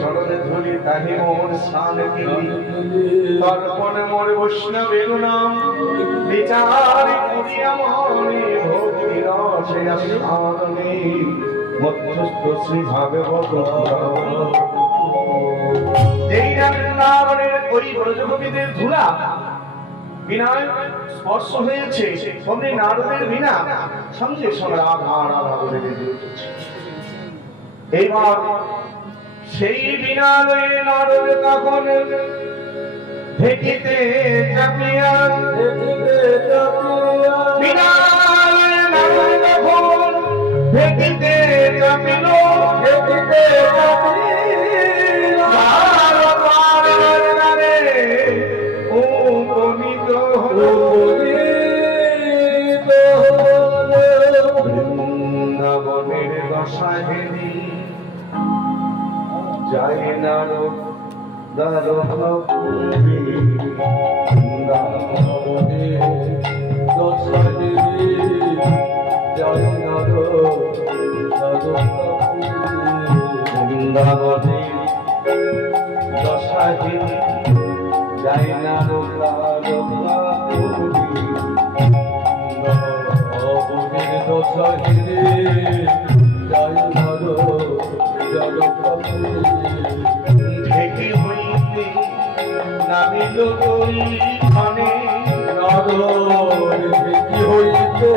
চরণে ধরি তাহে মোর স্নান তর্পণ মোর বৈষ্ণবের নাম বিচার করিয়া মনে ভক্তি রসে আস্বাদনে মধ্যস্থ শ্রী ভাগবত যেই বৃন্দাবনের ওই ব্রজগোপীদের ধুলা বিনায় স্পর্শ হয়েছে অমনি নারদের বিনা সঙ্গে সঙ্গে রাধা রাধা বলে বেজে উঠেছে। এইবার সেই বিনালয়ে নারদ তখন ঢেকিতে চাপিয়া বিনালয়ে নারদ তখন ঢেকিতে চাপিল উপনীত হলো বৃন্দাবনের দশায় জয় নারদ দ্বারকাপুরী বৃন্দাবনে দশায় জয় নারদ দ্বারকাপুরী বৃন্দাবনে দশায় জয় নারদ দ্বারকাপুরী বৃন্দাবনের দশায় জয় নারদ ঢেকে হইতে নামিল ওই ক্ষণে নারদ ঢেকে হইতে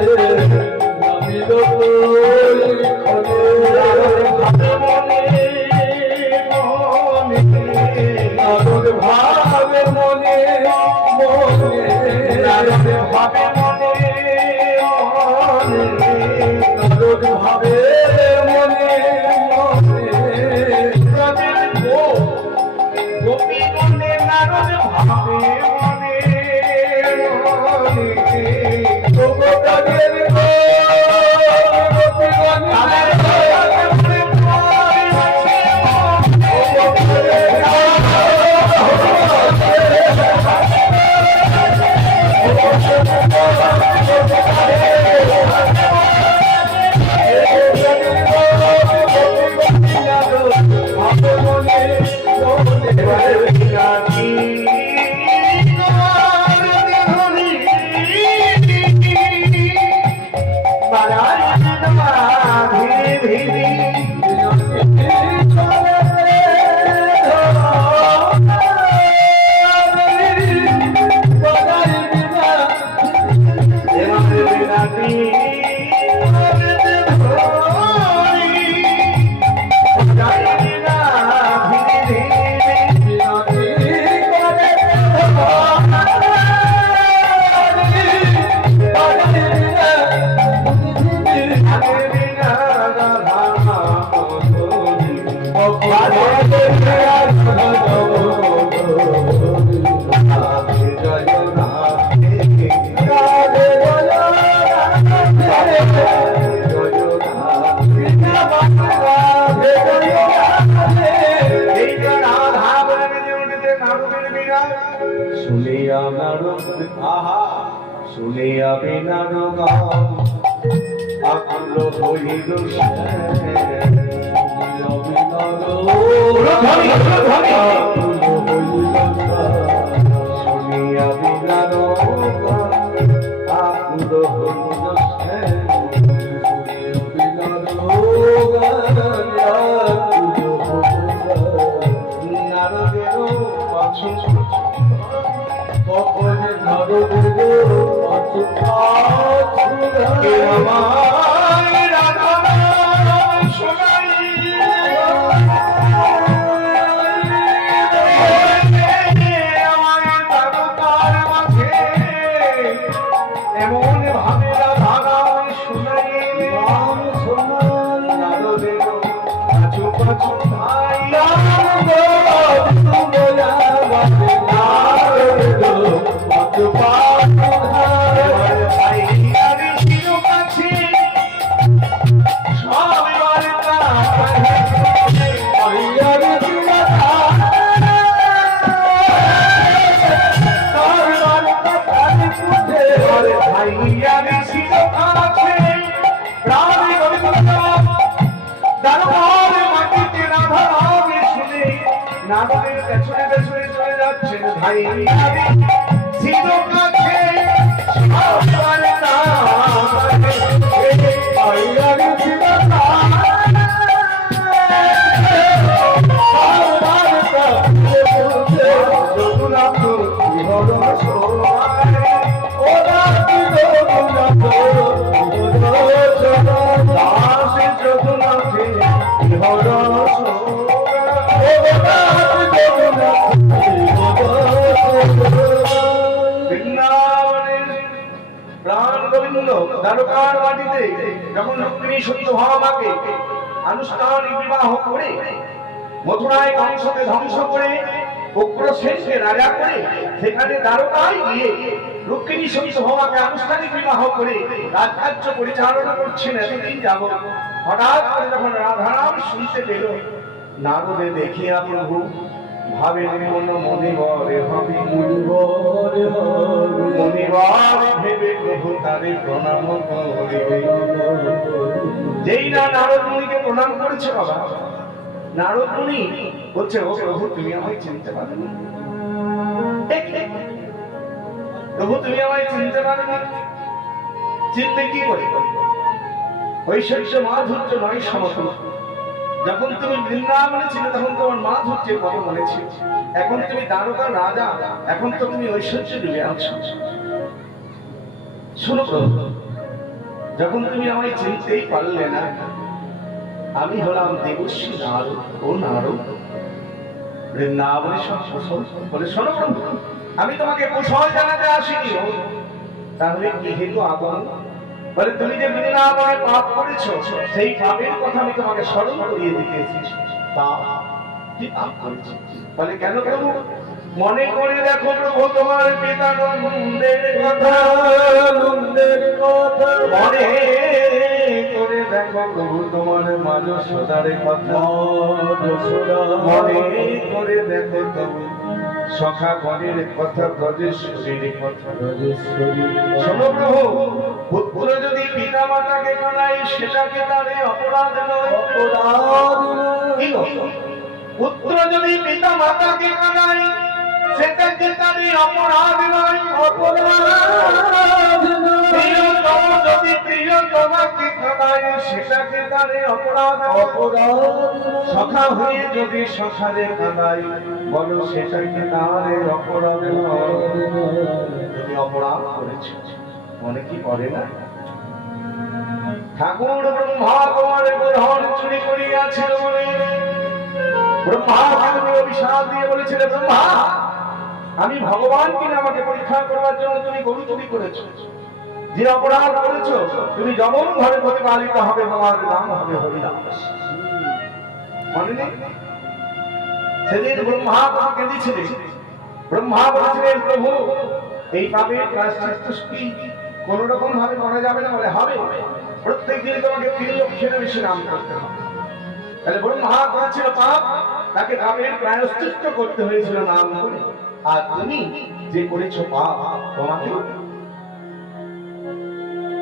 নামিল ওই ক্ষণে নারদ ভাবে মনে মনে নারদ ভাবে মনে নারদ ভাবে মনে গোপী মনে নারদ ভাবে মনে গোপীগণের শুনিয়া নারদ আহা শুনিয়া বিনার গান আকুল হইল শুনিয়া বিনার আকুল হইল নারদের পাছু কখনে নারদের পাছু আমায় রাধা শোনাই আমায় তারকার মাঝে এমন ভাবে রাধা শোনাই নারদের পাছু পাছু ভাই প্রাণ নারদের পেছনে পেছনে চলে যাচ্ছেন ভাই ছিল কাছে সবার নামে আইয়ার ছিল দ্বারকার মাটিতে যখন রুক্মিণী সত্যভামাকে আনুষ্ঠানিক বিবাহ করে মথুরায় কংসকে ধ্বংস করে উগ্রসেনকে রাজা করে সেখানে দ্বারকায় গিয়ে রুক্মিণী সত্যভামাকে আনুষ্ঠানিক বিবাহ করে রাজকার্য পরিচালনা করছেন এতদিন যাব হঠাৎ করে যখন রাধারাম শুনতে পেল নারদে দেখিয়া প্রভু ভাবে মন মনিবরে হবে মনিবার ভেবে প্রভু তারে প্রণাম করিবে। যেই না নারদ মুনিকে প্রণাম করেছে বাবা, নারদ মুনি বলছে ও প্রভু তুমি আমায় চিনতে পারোনি, প্রভু তুমি আমায় চিনতে পারোনি, চিনতে কি করে? ঐশ্বর্য মাধুর্য নয় সমতুল্য। যখন তুমি বৃন্দাবনে ছিলে তখন তোমার মাধুর্যের কথা মনে ছিল, এখন তুমি দ্বারকার রাজা, এখন তো তুমি ঐশ্বর্য ডুবে আছো। শোনো প্রভু, যখন তুমি আমায় চিনতেই পারলে না, আমি হলাম দেবশ্রী নারদ। ও নারদ, বৃন্দাবনে সব কুশল বলে শোনো প্রভু, আমি তোমাকে কুশল জানাতে আসিনি। তাহলে কি হেতু আগমন? বলে তুমি যে বৃন্দাবনে পাপ করেছো সেই পাপের কথা আমি তোমাকে স্মরণ করিয়ে দিতে এসেছি। তা কি পাপ করেছি? বলে কেন প্রভু? মনে করে দেখো প্রভু তোমার পিতা নন্দের কথা, নন্দের কথা মনে করে দেখো প্রভু তোমার মা যশোদার কথা, মনে করে দেখো প্রভু সখা গণের কথা, ব্রজেশ্বরীর কথা। শোনো প্রভু, পুত্র যদি পিতা মাতাকে কানায় সেটাকে তারে অপরাধ নয়, অপরাধ কি পুত্র যদি পিতা মাতাকে কানায় সেটাকে তারে অপরাধ নয়, অপরাধ প্রিয়তম যদি প্রিয়তমাকে কানায় সেটাকে তারে অপরাধ, অপরাধ সখা হয়ে যদি সখারে কানায় বলো সেটাকে তারে অপরাধ নয়। তুমি অপরাধ করেছ, মনে কি করে না? ঠাকুর ব্রহ্মা তোমার গ্রহণ চুরি করিয়াছিল বলে ব্রহ্মা অভিশাপ দিয়ে বলেছিল, ব্রহ্মা আমি ভগবান কিনা আমাকে পরীক্ষা করবার জন্য তুমি গরু চুরি করেছ, যে অপরাধ করেছ তুমি যমন ঘরে প্রতিপালিত হবে, তোমার নাম হবে হরিদাস। মনে নেই সেদিন ব্রহ্মা কেঁদেছিলেন, ব্রহ্মা বলেছিলেন প্রভু এই পাপের প্রায়শ্চিত্ত কি কোন রকম ভাবে করা যাবে না? বলে হবে, প্রত্যেক দিন তোমাকে 3 লক্ষের বেশি নাম করতে হবে। তাহলে ব্রহ্মা করেছিল পাপ, তাকে পাপের প্রায়শ্চিত্ত করতে হয়েছিল নাম করে। আর তুমি যে করেছো পাপ, তোমাকে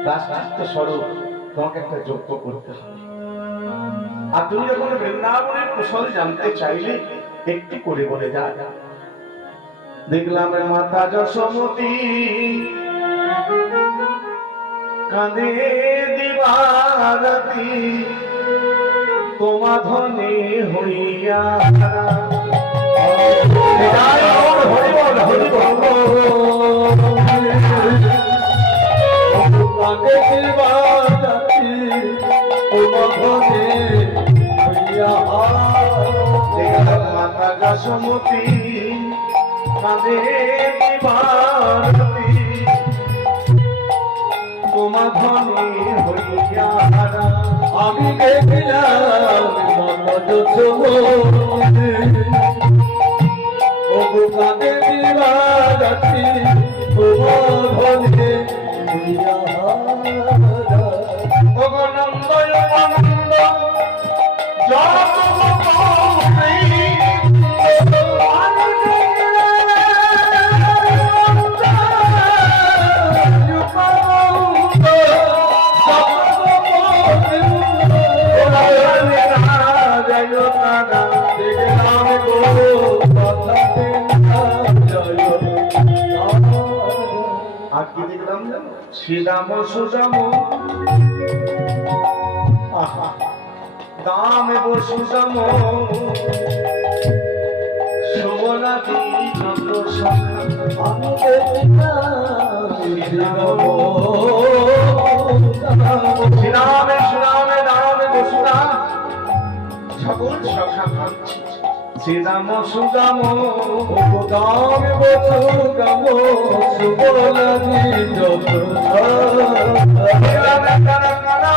প্রায়শ্চিত্ত স্বরূপ তোমাকে একটা যজ্ঞ করতে হবে। আর তুমি যখন বৃন্দাবনের কুশল জানতে চাইলে একটু করে বলে যা। দেখলাম মাতা যশোমতী কাঁদে দিবারাতি তোমা ধনে হইয়া, হরিবল হরিবল কাঁদে দিবারাতি তোমা ধনে হইয়া। দেখলাম মাতা যশোমতী কাঁদে দিবারাতি তোমা ধনে হইয়া। আমি দেখলাম মাতা যশোমতী ওগো কাঁদে দিবারাতি তোমা ধনে হইয়া। ওগো নন্দ আনন্দ জগৎ দেখলাম গো কি দেখলাম জানো? শ্রীরাম সুজাম দাম সুজাম শোভনাদি যত শ্রীরামে সুরামে রামে বসুরা সকল সখা ভাবছি শ্রীরাম সুদাম দাম বসুরাম শোভনাদি যত শ্রীরামে কানা কানা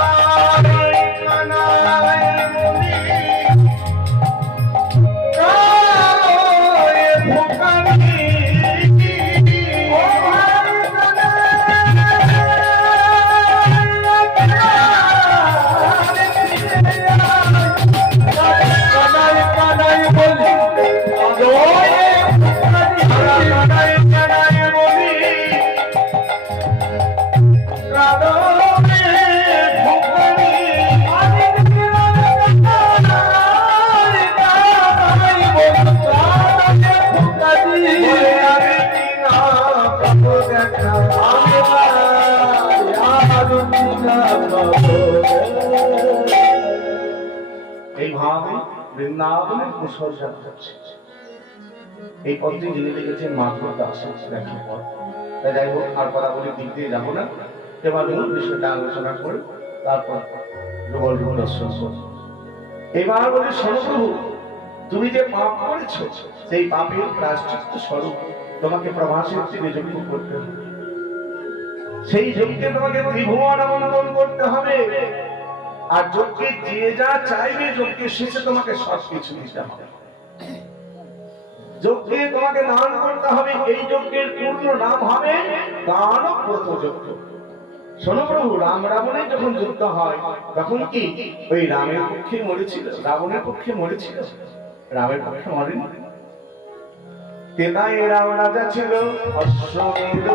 এইভাবে বৃন্দাবনের কুসর্জন করছে। এই পথটি যিনি লিখেছেন মাধব দাস দেখার পর। তাই যাই হোক, আর কথা বলে দিক দিয়ে যাবো না, এবার মূল বিষয়টা আলোচনা করে তারপর যুগল যুগ দর্শন করব। এবার বলি, সর্বপ্রভু তুমি যে পাপ করেছো সেই পাপের প্রায়শ্চিত্ত স্বরূপ তোমাকে প্রভাসের নিযুক্ত করতে হবে। সেই যজ্ঞে তোমাকে ত্রিভুবন আমন্ত্রণ করতে হবে। আর যজ্ঞে যে যা চাইবে যজ্ঞের শেষে তোমাকে সবকিছু দিতে হবে। যজ্ঞে তোমাকে দান করতে হবে। এই যজ্ঞের পূর্ণ নাম হবে দানব্রত যজ্ঞ। শোনো প্রভু, রাম রাবণের যখন যুদ্ধ হয় তখন কি ওই রামের পক্ষে মরেছিল? রাবণের পক্ষে মরেছিল? রামের পক্ষে মরেনি। তেনাই রাম রাজা ছিল অশ্বমেধ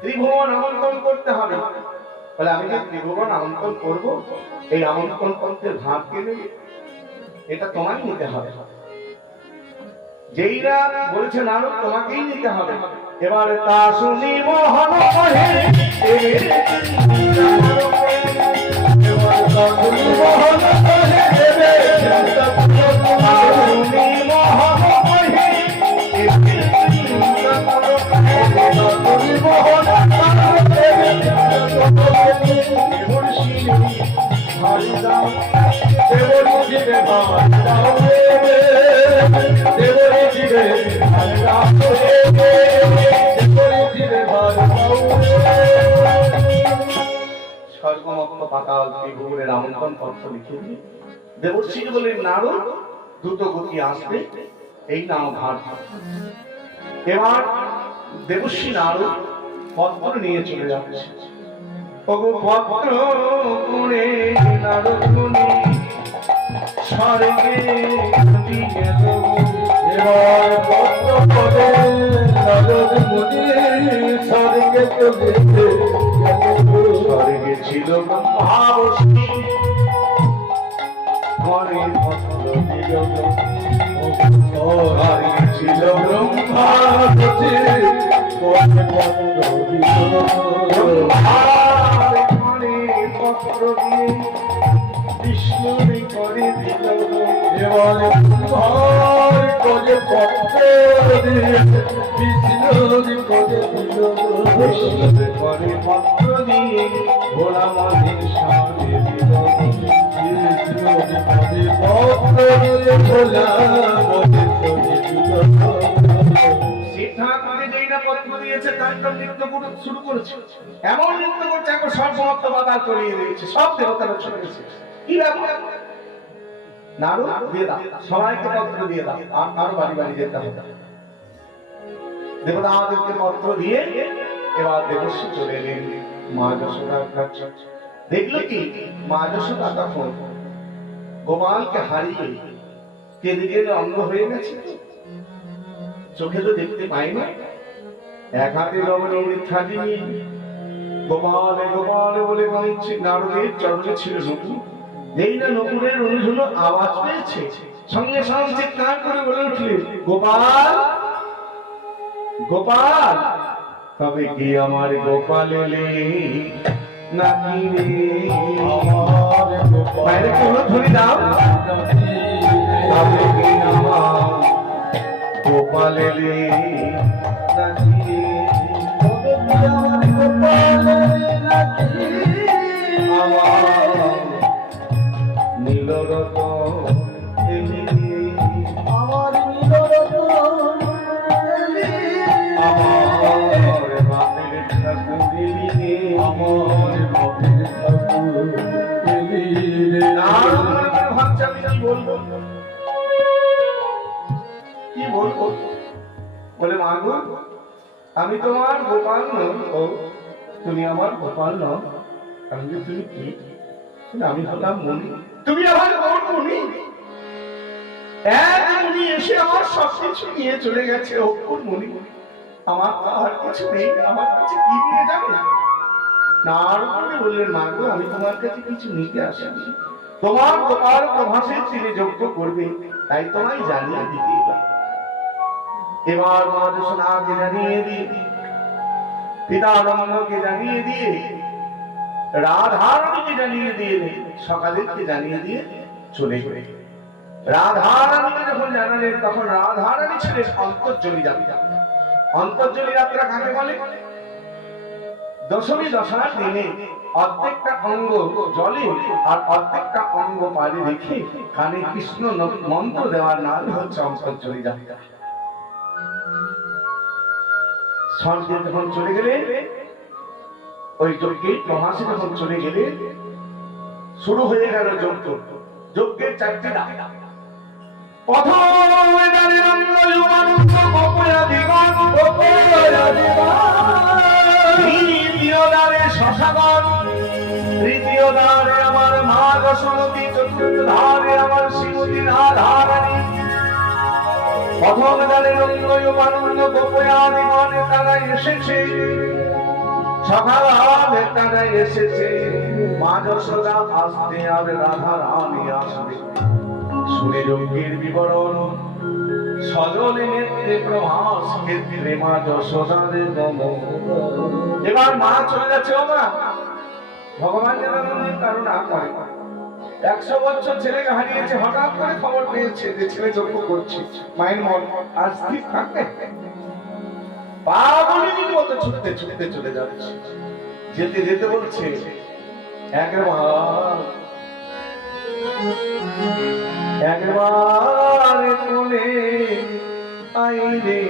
ত্রিভুবন আমন্ত্রণ করতে হবে। বলে আমি যে ত্রিভুবন আমন্ত্রণ করবো, এই আমন্ত্রণ পত্রের ভাগ কে নেবে? এটা তোমায় নিতে হবে। যেইরা বলেছে নারদ তোমাকেই নিতে হবে। এবারে তা শুনি মোহন কহে স্বর্গমত্ত পাতাল ত্রিভুবনের আমন্ত্রণ পত্র লিখে দিয়ে দেবশ্রী বলেন, নারদ দ্রুত গতি আসবে, এই নাম ভার। এবার দেবশ্রী নারদ পত্র নিয়ে চলে যাচ্ছে। পত্র করে নারদ মুনি স্বর্গে এবার পত্র করে নারদ মুনি স্বর্গে স্বর্গে ছিল ব্রহ্মাবস্থি ঘরে পত্র দিল স্বর্গে ছিল ব্রহ্মাবস্থি ঘরে পত্র দিল পত্র দিয়ে বিষ্ণুর করে দিল এবার ঘর করে পত্র দিয়ে বিষ্ণুর করে দিল বিষ্ণুর করে পত্র দিয়ে ভোলা মাঝির সামনে দিল বিষ্ণুর করে পত্র দিয়ে ভোলা মাঝির সামনে দিল। ঠাকুরকে যেই না পত্র দিয়েছে তার নৃত্য শুরু করেছে। এমন নৃত্য করছে এখন সব সমাপ্ত বাধা করিয়ে দিয়েছে, সব দেবতারা চলে গেছে। কি ব্যাপার? নাড়ু দিয়ে দাও, সবাইকে পত্র দিয়ে দাও, আর কারো বাড়ি বাড়ি যেতে হবে। দেবতাদেরকে পত্র দিয়ে এবার দেবশ্রী চলে এলেন মা যশোদার কাছে। দেখলো কি মা যশোদা তখন গোপালকে হারিয়ে কেঁদে কেঁদে অন্ধ হয়ে গেছে, চোখে তো দেখতে পাই না। এক হাতে লবণের থালি নিয়ে গোপালে গোপালে বলে কাঁদছে। নারদের চরণে ছিল নকুল, যেই না নকুলের অনুধুলো আওয়াজ পেয়েছে, সঙ্গে সঙ্গে চিৎকার করে বলে উঠলেন, গোপাল গোপাল, তবে কি আমার গোপাল এলে নাকি রে? বাইরে কোনো ধরে দাও, তবে কি আমার গোপাল এলে নাকি রে? তবে কি আমার গোপাল এলে নাকি আমার নীলরতন এলে, আমার নীলরতন এলে, আমার বাপের ঠাকুর এলে, আমার বাপের ঠাকুর এলে। আর ভাবছি আমি কি বলবো, কি বলবো? বলে মা গো, আমি তোমার গোপাল নই। ও তুমি আমার গোপাল নও, আমি যে তুমি কি? আমি হলাম মনি, তুমি আমার কোন মনি? এক মনি এসে আমার সবকিছু নিয়ে চলে গেছে। অক্ষর মনি, আমার আর কিছু নেই, আমার কাছে কি নিয়ে যাবে? নারদ বললেন, মা গো, আমি তোমার কাছে কিছু নিতে আসিনি, তোমার গোপাল প্রভাসের তিনি যজ্ঞ করবে, তাই তোমায় জানিয়ে দিতে এবার। এবার মা যশোদাকে জানিয়ে দিয়ে, পিতা আনন্দকে জানিয়ে দিয়ে, রাধারানীকে জানিয়ে দিয়ে, সকালেরকে জানিয়ে দিয়ে চলে গেলে। রাধারানীকে যখন জানালেন, তখন রাধারানী ছিলেন অন্তর্জলি যাত্রা। অন্তর্জলি যাত্রা কাকে বলে? দশমী দশার দিনে অর্ধেকটা অঙ্গ জলে আর অর্ধেকটা অঙ্গ পারে রেখে কানে কৃষ্ণ মন্ত্র দেওয়ার নাম হচ্ছে অন্তর্জলি যাত্রা। সন্ধ্যে যখন চলে গেলে, ওই যজ্ঞে প্রভাসে যখন চলে গেলে, শুরু হয়ে গেল যজ্ঞ। যজ্ঞের চারটি ডাক। প্রথমে দাঁড়িয়ে দ্বিতীয় দ্বারে শশাগণ, তৃতীয় দ্বারে আমার মা যশোমতী, চতুর্থ দ্বারে আমার শ্রীমতী রাধারানী। প্রথম দ্বারে রঙ্গয়ুমানন্দ গোপয়াদিগণ তারা এসেছে, সকালে তারা এসেছে। মা যশোদা আসতে আর রাধারানী আসবে। শুনে যজ্ঞের বিবরণ, সজলে নেত্রে প্রভাস ক্ষেত্রে মা যশোদারে নম। এবার মা চলে যাচ্ছে। ও মা, ভগবান যেন কারুণা করে। 100 বছর ছেলেকে হারিয়েছে, হঠাৎ করে খবর পেয়েছে যে ছেলে যজ্ঞ করছে। মায়ের মন আর স্থির থাকবে? পাগলের মতো ছুটতে ছুটতে চলে যাচ্ছে। যেতে যেতে বলছে, একবার কোলে আইরে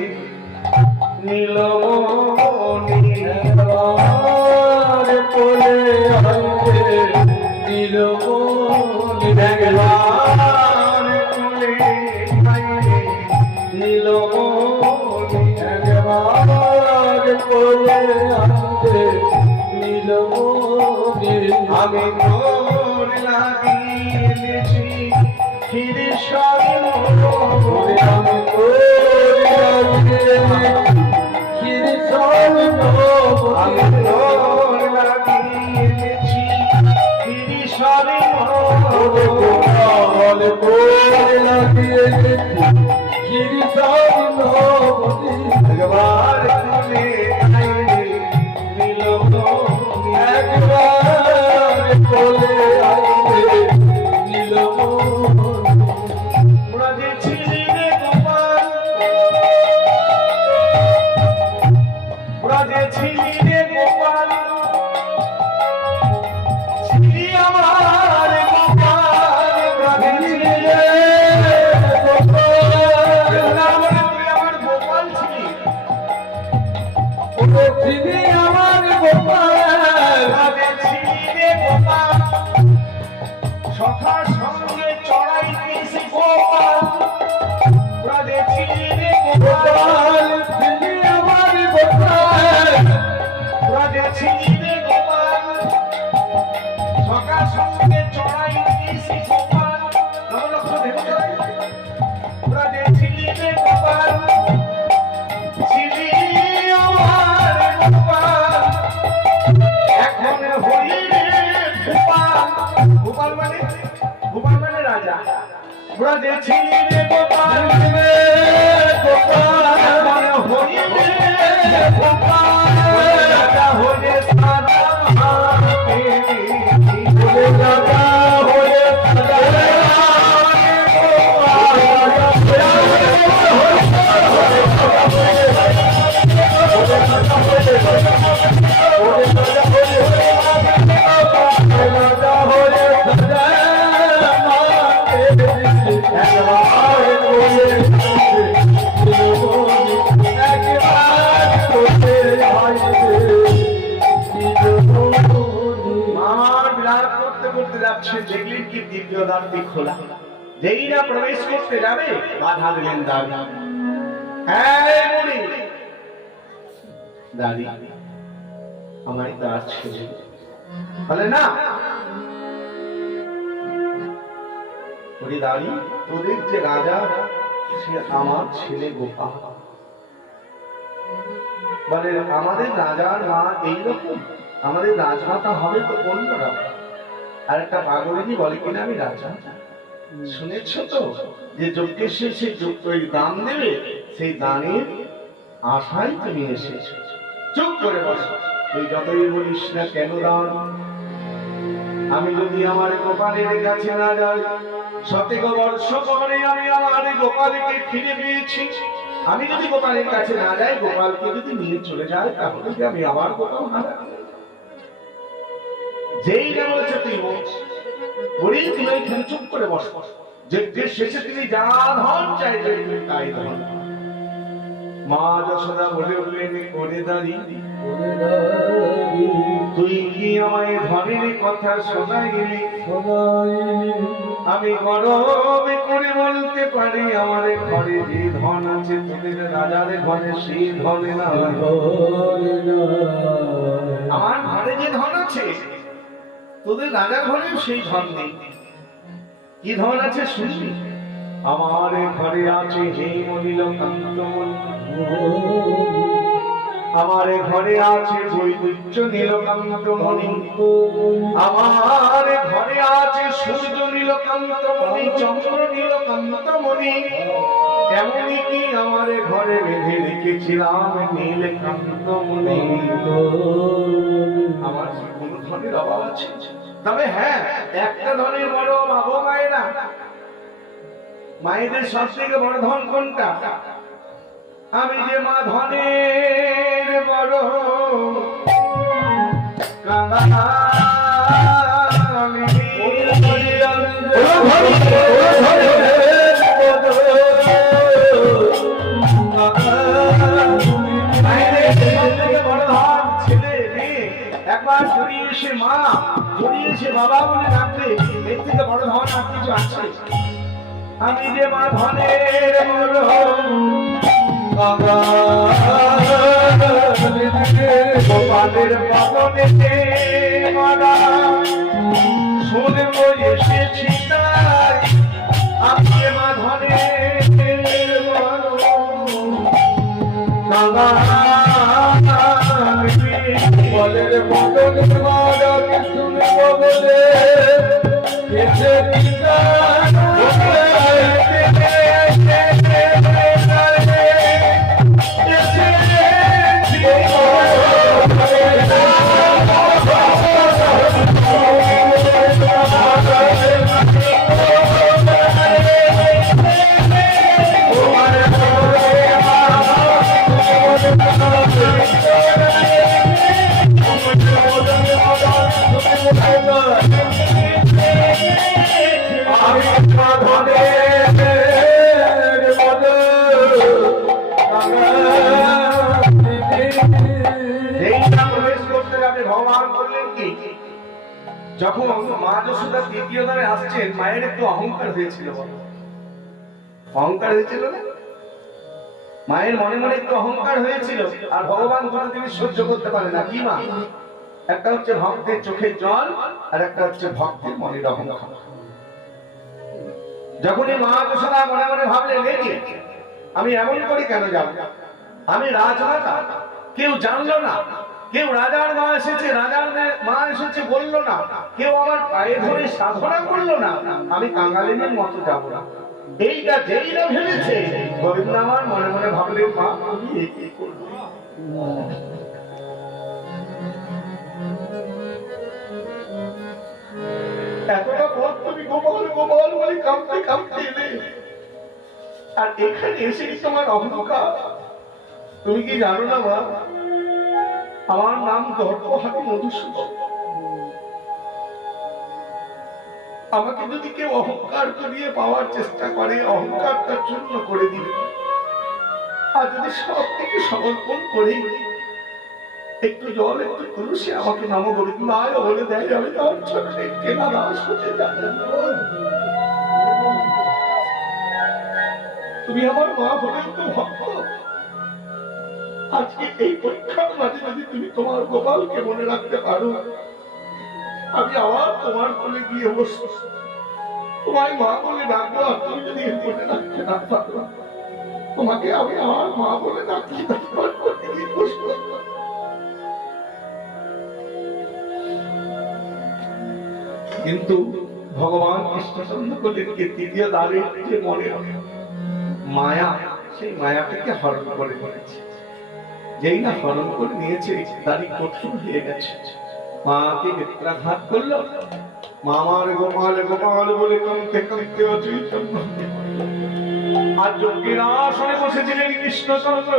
নীলমণি, একবার কোলে আইরে নীলমণি, একবার কোলে আইরে নীলমণি, একবার কোলে আইরে নীলমণি। আমি তোর লাগিয়েছি ফিরে সরে, আমি তোর লাগিয়েছি ফিরে সরে, আমি তোর লাগিয়েছি ফিরে সরে, বলে তোর লাগিয়েছি ফিরে সরে। একবার কোলে আইরে নীলমণি, একবার কোলে আইরে নীলমণি। ব্রজে ছিলি রে গোপাল, ব্রজে ছিলি রে গোপাল, ছিলি আমার গোপাল, ব্রজে ছিলি রে গোপাল। তুই আমার গোপাল ছিলি, ছিলি আমার গোপাল, ব্রজে ছিলি রে গোপাল। সখার সঙ্গে চড়াইতে দেখছিলি রে গোপাল সকাল সঙ্গে চড়াই দিয়েছি গোপাল নবলক্ষ দেব তোরা দেখছিলি রে গোপাল ছিলি আমার গোপাল এখন হই রে গোপাল গোপাল মানে রাজা তোরা দেখছিলি রে গোপাল গোপাল এখন হই রে গোপাল রাজা হয়ে সারা মাকে রাজা হয়ে দেখলেন কি দিব্য দ্বারটি খোলা যেই না প্রবেশ করতে যাবে বাধা দিলেন দাঁড়ি দাঁড়ি আমার তার ছেলে বলে না ওরে দাঁড়ি তোদের যে রাজা সে আমার ছেলে গোপাল বলে আমাদের রাজার মা এইরকম আমাদের রাজমাতা হবে তো অন্যরা আর একটা পাগলিনী বলে কিনা আমি রাজা শুনেছ তো যে যজ্ঞের শেষে ওই দান দেবে সেই দানের আশাই তুমি এসেছ চুপ করে বসো তুই যতই বলিস না কেন দান আমি যদি আমার গোপালের কাছে না যাই শতেক বর্ষ পরে আমি আমার গোপালকে ফিরে পেয়েছি আমি যদি গোপালের কাছে না যাই গোপালকে যদি নিয়ে চলে যায় তাহলে কি আমি আবার গোপাল হারাবো যেই না বলেছে তুই বলি তুমি এখানে চুপ করে বস যজ্ঞের শেষে তুমি যা ধন চাইবে তাই ধন মা যশোদা বলে উঠলেন করে দাঁড়ি তুই কি আমায় ধনের কথা শোনাইলি আমি গর্বে করে বলতে পারি আমার ঘরে যে ধন আছে তোদের রাজার ঘরে সেই ধনে না আমার ঘরে যে ধন আছে তোদের রাজার ঘরে সেই ধন নেই কি ধন আছে শুনবি আমার ঘরে আছে হেম নীলকান্তমণি আমার ঘরে আছে বৈদুর্য নীলকান্তমণি আমার ঘরে আছে সূর্য নীলকান্তমণি চন্দ্র নীলকান্তমণি এমনই কি আমার ঘরে বেঁধে রেখেছিলাম নীলকান্তমণি আমার কোন ধনের অভাব আছে তবে হ্যাঁ একটা ধনের বড় অভাব মায়েরা মায়েদের সব থেকে বড় ধন কোনটা আমি যে মা ধনের বড় একবার জড়িয়ে এসে মা জড়িয়ে এসে বাবা বলে ডাকলে এর থেকে বড় ধন আর কিছু আছে আমি যে মা ধনের গোপালের পালনেতে মারা শুনবো এসেছি তাই আমি মা ধনের গোপালের পালনের মারা শুনবো বলে এসেছি যখন মা যশোদা তৃতীয় দ্বারে আসছেন মায়ের একটু অহংকার হয়েছিল অহংকার হয়েছিল না মায়ের মনে মনে একটু অহংকার হয়েছিল আর ভগবান কোনোদিন সহ্য করতে পারে না কি মা একটা হচ্ছে ভক্তের চোখের জল, আর একটা হচ্ছে ভক্তের মনের অহংকার। যখনই মা যশোদা মনে মনে ভাবলেন, দেখি আমি এমন করি কেন যাব, আমি রাজমাতা, কেউ জানলো না, কেউ রাজার মা এসেছে, রাজার মা এসেছে বললো না, কেউ আমার পায়ে ধরে সাধনা করলো না, আমি কাঙালিনীর মতো যাব না। এইটা যেই না ভেবেছে, গোবিন্দ আমার মনে মনে ভাবলেন, মা আমি এই করবো। এতটা পথ তুমি গোপাল গোপাল বলে কাঁদতে কাঁদতে এলে, আর এখানে এসে তোমার অহংকার। তুমি কি জানো না মা, আমার নাম দর্পহারি মধুসূদন। আমাকে যদি কেউ অহংকার করিয়ে পাওয়ার চেষ্টা করে, অহংকারটা চূর্ণ করে দিবে। আর যদি সবকিছু সমর্পণ করে একটু জল একটু তুলসী আমাকে নাম গোবিন্দ বলে দেয়, আমি তার ছোট কেনা দাস হতে যাই। তুমি আমার মা হলেও তো ভক্ত। আজকে এই পরীক্ষার মাঝে যদি তুমি তোমার গোপালকে মনে রাখতে পারো, আমি আবার তোমার কোলে গিয়ে বসবো, তোমায় মা বলে ডাকবো। আর তুমি যদি মনে রাখতে না পারো, তোমাকে আমি আমার মা বলে ডাকি, তোমার কোলে গিয়ে বসবো। কিন্তু ভগবান কৃষ্ণচন্দ্র করলেন কি, তৃতীয় দ্বারে যে মনে মায়া, সেই মায়াটাকে হরণ করে নিয়েছে। যেই না হরণ করে নিয়েছে, তারই কঠিন হয়ে গেছে। মাকে নেত্রাঘাত করলো, মামার গোপাল গোপাল বলে কাঁদতে কাঁদতে অচৈতন্য। আর যজ্ঞের আসনে বসেছিলেন কৃষ্ণচন্দ্র।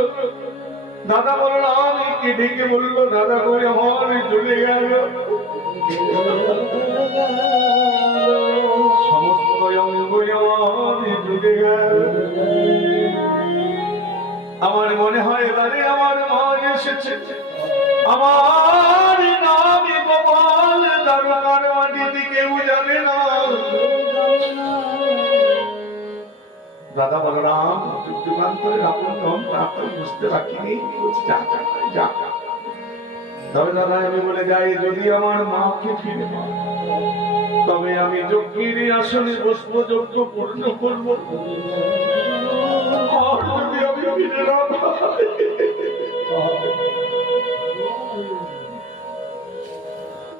দাদা বলরাম কে ডেকে বললো, দাদা করে আমার চলে গেল। সমস্ত অঙ্গ আমার ডুবে গেল। আমার মনে হয় এবারে আমার মা এসেছে, আমার নাম গোপাল, দ্বারকার মাটিতে কেউ জানে না। দাদা বলরাম যুগান্তরের আপন নাম প্রাপ্ত বুঝতে রাখিনি, যা তবে দাদা আমি বলে যাই, যদি আমার মাকে ফিরে পাই, তবে আমি যজ্ঞের আসনে বসবো, যজ্ঞ পূর্ণ করবো। আর যদি আমি ফিরে না পাই,